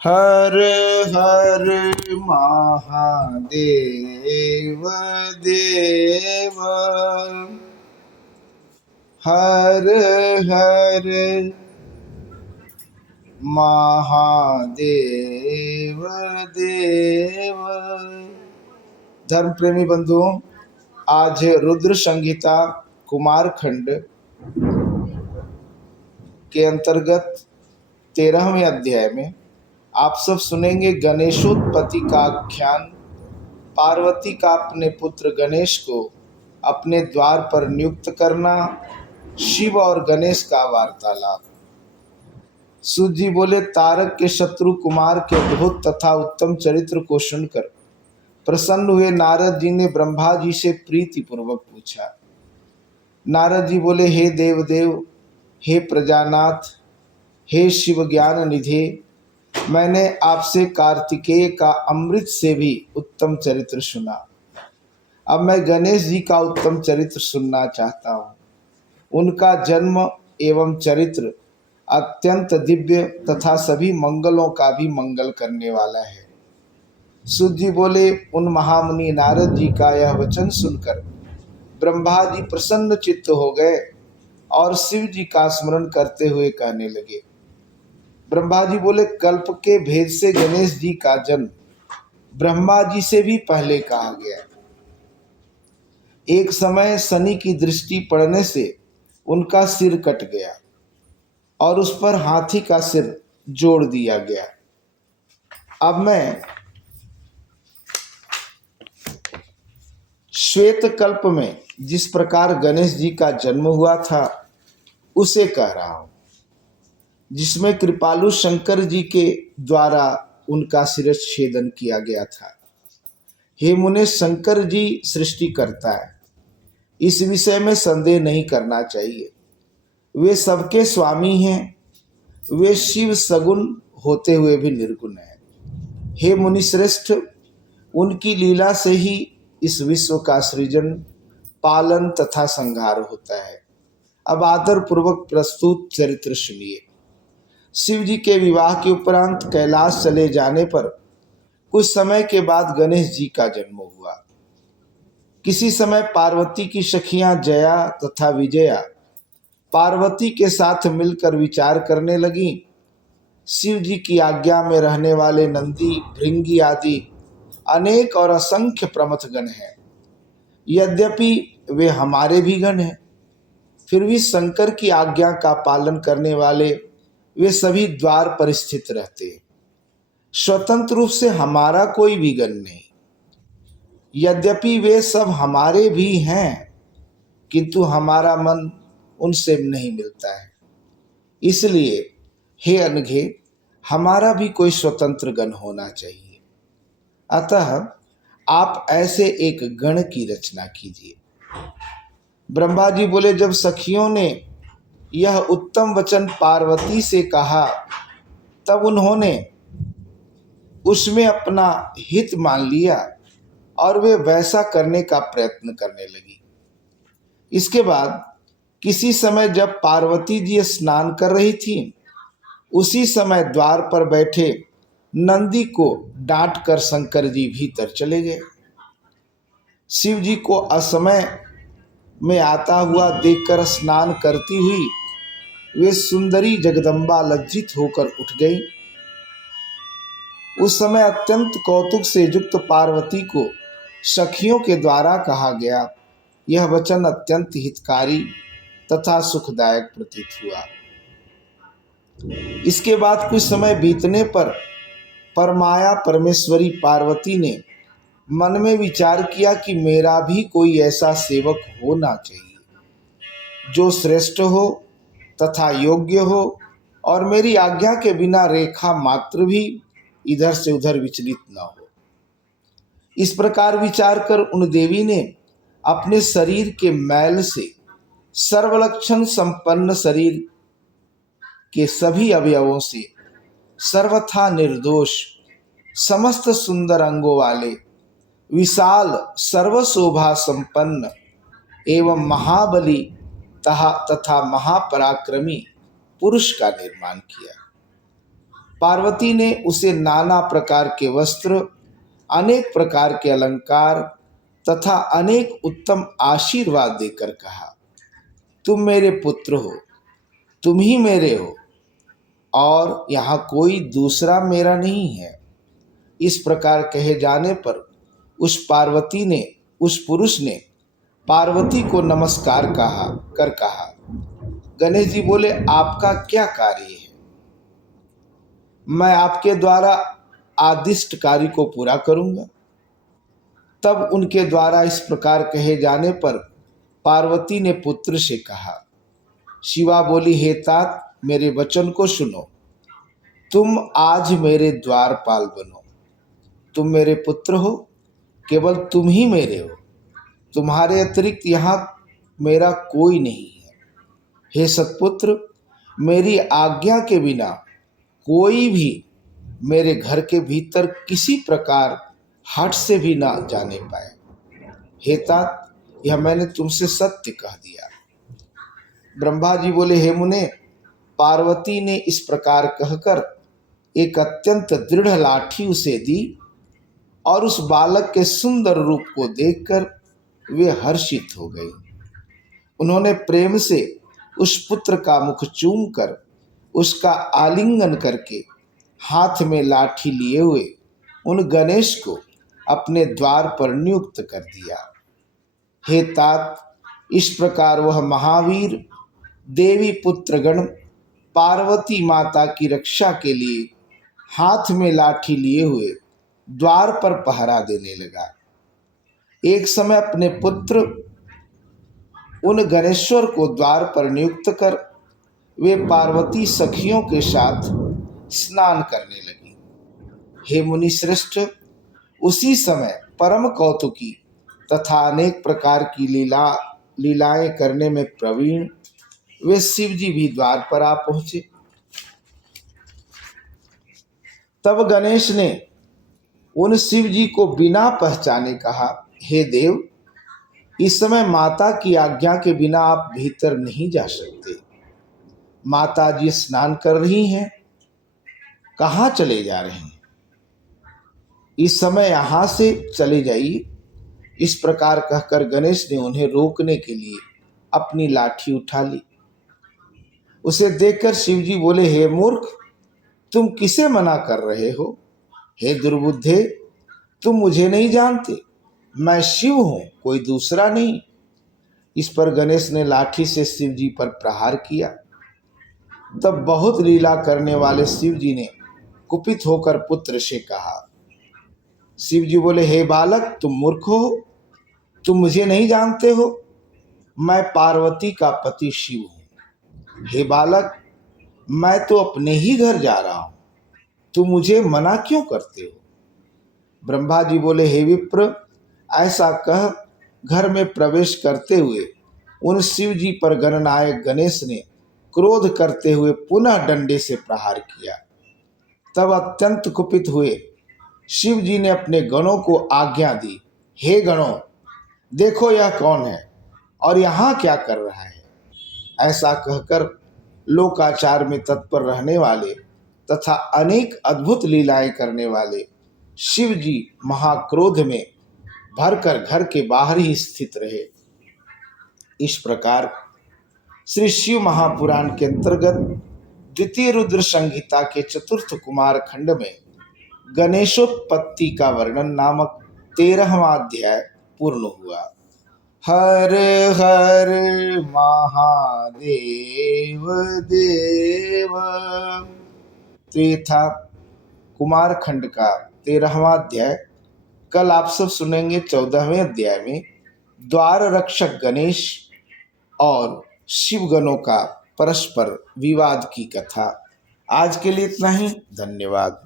हर हर महादेव देव, हर हर महादेव देव। धर्म प्रेमी बंधुओं, आज रुद्र संहिता कुमार खंड के अंतर्गत 13वें अध्याय में आप सब सुनेंगे गणेशोत्पत्ति का आख्यान। पार्वती का अपने पुत्र गणेश को अपने द्वार पर नियुक्त करना, शिव और गणेश का वार्तालाप। सूत जी बोले, तारक के शत्रु कुमार के अद्भुत तथा उत्तम चरित्र को सुनकर प्रसन्न हुए नारद जी ने ब्रह्मा जी से प्रीति पूर्वक पूछा। नारद जी बोले, हे देवदेव, हे प्रजानाथ, हे शिव ज्ञान निधे, मैंने आपसे कार्तिकेय का अमृत से भी उत्तम चरित्र सुना। अब मैं गणेश जी का उत्तम चरित्र सुनना चाहता हूँ। उनका जन्म एवं चरित्र अत्यंत दिव्य तथा सभी मंगलों का भी मंगल करने वाला है। सूत जी बोले, उन महामुनि नारद जी का यह वचन सुनकर ब्रह्मा जी प्रसन्न चित्त हो गए और शिव जी का स्मरण करते हुए कहने लगे। ब्रह्मा जी बोले, कल्प के भेद से गणेश जी का जन्म ब्रह्मा जी से भी पहले कहा गया। एक समय शनि की दृष्टि पड़ने से उनका सिर कट गया और उस पर हाथी का सिर जोड़ दिया गया। अब मैं श्वेत कल्प में जिस प्रकार गणेश जी का जन्म हुआ था उसे कह रहा हूं, जिसमें कृपालु शंकर जी के द्वारा उनका शिरच्छेदन किया गया था। हे मुने, शंकर जी सृष्टि करता है, इस विषय में संदेह नहीं करना चाहिए। वे सबके स्वामी हैं। वे शिव सगुण होते हुए भी निर्गुण हैं। हे मुनि श्रेष्ठ, उनकी लीला से ही इस विश्व का सृजन, पालन तथा संहार होता है। अब आदर पूर्वक प्रस्तुत चरित्र सुनिए। शिव जी के विवाह के उपरांत कैलाश चले जाने पर कुछ समय के बाद गणेश जी का जन्म हुआ। किसी समय पार्वती की सखियां जया तथा विजया पार्वती के साथ मिलकर विचार करने लगी। शिव जी की आज्ञा में रहने वाले नंदी, भृंगी आदि अनेक और असंख्य प्रमथ गण हैं। यद्यपि वे हमारे भी गण हैं, फिर भी शंकर की आज्ञा का पालन करने वाले वे सभी द्वार पर स्थित रहते हैं। स्वतंत्र रूप से हमारा कोई भी गण नहीं। यद्यपि वे सब हमारे भी हैं, किंतु हमारा मन उनसे नहीं मिलता है। इसलिए हे अनघे, हमारा भी कोई स्वतंत्र गण होना चाहिए। अतः आप ऐसे एक गण की रचना कीजिए। ब्रह्मा जी बोले, जब सखियों ने यह उत्तम वचन पार्वती से कहा तब उन्होंने उसमें अपना हित मान लिया और वे वैसा करने का प्रयत्न करने लगी। इसके बाद किसी समय जब पार्वती जी स्नान कर रही थी, उसी समय द्वार पर बैठे नंदी को डांट कर शंकर जी भीतर चले गए। शिव जी को असमय में आता हुआ देखकर स्नान करती हुई वे सुंदरी जगदम्बा लज्जित होकर उठ गई। उस समय अत्यंत कौतुक से युक्त पार्वती को सखियों के द्वारा कहा गया यह वचन अत्यंत हितकारी तथा सुखदायक प्रतीत हुआ। इसके बाद कुछ समय बीतने पर परमाया परमेश्वरी पार्वती ने मन में विचार किया कि मेरा भी कोई ऐसा सेवक होना चाहिए जो श्रेष्ठ हो तथा योग्य हो और मेरी आज्ञा के बिना रेखा मात्र भी इधर से उधर विचलित न हो। इस प्रकार विचार कर उन देवी ने अपने शरीर के मैल से सर्वलक्षण संपन्न शरीर के सभी अवयवों से सर्वथा निर्दोष, समस्त सुंदर अंगों वाले, विशाल सर्वशोभा संपन्न एवं महाबली तथा महापराक्रमी पुरुष का निर्माण किया। पार्वती ने उसे नाना प्रकार के वस्त्र, अनेक प्रकार के अलंकार तथा अनेक उत्तम आशीर्वाद देकर कहा, तुम मेरे पुत्र हो, तुम ही मेरे हो और यहाँ कोई दूसरा मेरा नहीं है। इस प्रकार कहे जाने पर उस पुरुष ने पार्वती को नमस्कार कहा, गणेश जी बोले, आपका क्या कार्य है? मैं आपके द्वारा आदिष्ट कार्य को पूरा करूंगा। तब उनके द्वारा इस प्रकार कहे जाने पर पार्वती ने पुत्र से कहा, शिवा बोली, हे तात, मेरे वचन को सुनो, तुम आज मेरे द्वारपाल बनो। तुम मेरे पुत्र हो, केवल तुम ही मेरे हो, तुम्हारे अतिरिक्त यहाँ मेरा कोई नहीं है। हे सतपुत्र, मेरी आज्ञा के बिना कोई भी मेरे घर के भीतर किसी प्रकार हट से भी ना जाने पाए। हे तात, यह मैंने तुमसे सत्य कह दिया। ब्रह्मा जी बोले, हे मुने, पार्वती ने इस प्रकार कहकर एक अत्यंत दृढ़ लाठी उसे दी और उस बालक के सुंदर रूप को देखकर वे हर्षित हो गई। उन्होंने प्रेम से उस पुत्र का मुख चूमकर उसका आलिंगन करके हाथ में लाठी लिए हुए उन गणेश को अपने द्वार पर नियुक्त कर दिया। हे तात, इस प्रकार वह महावीर देवी पुत्रगण पार्वती माता की रक्षा के लिए हाथ में लाठी लिए हुए द्वार पर पहरा देने लगा। एक समय अपने पुत्र उन गणेश्वर को द्वार पर नियुक्त कर वे पार्वती सखियों के साथ स्नान करने लगी। हे मुनि श्रेष्ठ, उसी समय परम कौतुकी तथा अनेक प्रकार की लीलाएं करने में प्रवीण वे शिव जी भी द्वार पर आ पहुंचे। तब गणेश ने उन शिव जी को बिना पहचाने कहा, हे देव, इस समय माता की आज्ञा के बिना आप भीतर नहीं जा सकते। माता जी स्नान कर रही हैं, कहाँ चले जा रहे हैं? इस समय यहाँ से चले जाइए। इस प्रकार कहकर गणेश ने उन्हें रोकने के लिए अपनी लाठी उठा ली। उसे देखकर शिव जी बोले, हे मूर्ख, तुम किसे मना कर रहे हो? हे दुर्बुद्धे, तुम मुझे नहीं जानते, मैं शिव हूं, कोई दूसरा नहीं। इस पर गणेश ने लाठी से शिव जी पर प्रहार किया। तब बहुत लीला करने वाले शिव जी ने कुपित होकर पुत्र से कहा। शिव जी बोले, हे बालक, तुम मूर्ख हो, तुम मुझे नहीं जानते हो, मैं पार्वती का पति शिव हूं। हे बालक, मैं तो अपने ही घर जा रहा हूं, तुम मुझे मना क्यों करते हो? ब्रह्मा जी बोले, हे विप्र, ऐसा कह घर में प्रवेश करते हुए उन शिव जी पर गणनायक गणेश ने क्रोध करते हुए पुनः डंडे से प्रहार किया। तब अत्यंत कुपित हुए शिव जी ने अपने गणों को आज्ञा दी, हे गणों, देखो यह कौन है और यहाँ क्या कर रहा है। ऐसा कहकर लोकाचार में तत्पर रहने वाले तथा अनेक अद्भुत लीलाएं करने वाले शिव जी महाक्रोध में भरकर घर के बाहर ही स्थित रहे। इस प्रकार श्री शिव महापुराण के अंतर्गत द्वितीय रुद्र संहिता के चतुर्थ कुमार खंड में गणेशोत्पत्ति का वर्णन नामक 13वां अध्याय पूर्ण हुआ। हर हर महादेव देव। तो ये था कुमार खंड का 13वां अध्याय। कल आप सब सुनेंगे 14वें अध्याय में द्वार रक्षक गणेश और शिवगणों का परस्पर विवाद की कथा। आज के लिए इतना ही, धन्यवाद।